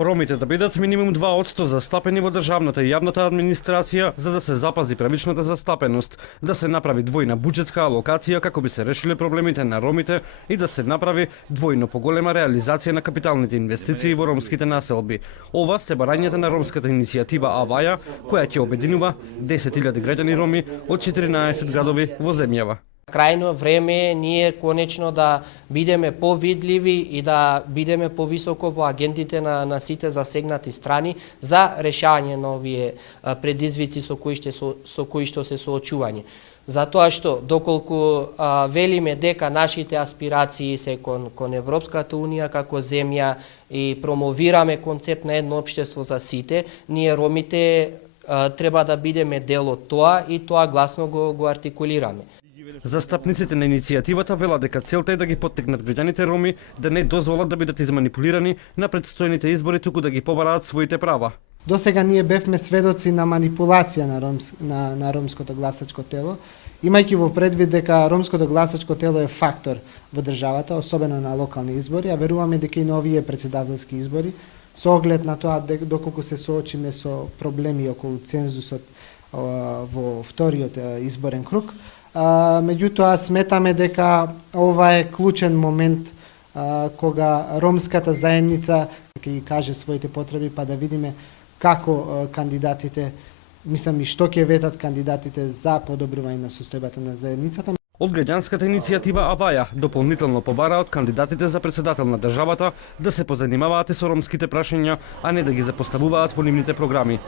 Ромите да бидат минимум 2% застапени во државната и јавната администрација за да се запази правичната застапеност, да се направи двојна буџетска алокација како би се решиле проблемите на ромите и да се направи двојно поголема реализација на капиталните инвестиции во ромските населби. Ова се барањата на ромската иницијатива Аваја, која ќе обединува 10.000 граѓани роми од 14 градови во земјава. Крајно време е ние конечно да бидеме повидливи и да бидеме повисоко во агентите на сите засегнати страни за решање на овие предизвици со кои што се соочување. Затоа што доколку велиме дека нашите аспирации се кон Европската унија како земја и промовираме концепт на едно општество за сите, ние ромите треба да бидеме дел од тоа и тоа гласно го артикулираме. Застапниците на иницијативата велат дека целта е да ги поттикнат граѓаните роми да не дозволат да бидат изманипулирани на предстојните избори, туку да ги побараат своите права. До сега ние бевме сведоци на манипулација на ромското гласачко тело, имајќи во предвид дека ромското гласачко тело е фактор во државата, особено на локални избори, а веруваме дека и на овие претседателски избори, со оглед на тоа доколку се соочиме со проблеми околу цензусот во вториот изборен круг. Меѓутоа сметаме дека ова е клучен момент кога ромската заедница ќе ги каже своите потреби, па да видиме како кандидатите, мислам и што ќе ветат кандидатите за подобрување на состојбата на заедницата. Од граѓанската иницијатива Аваја дополнително побара од кандидатите за претседател на државата да се позанимаваат со ромските прашања, а не да ги запоставуваат во нивните програми.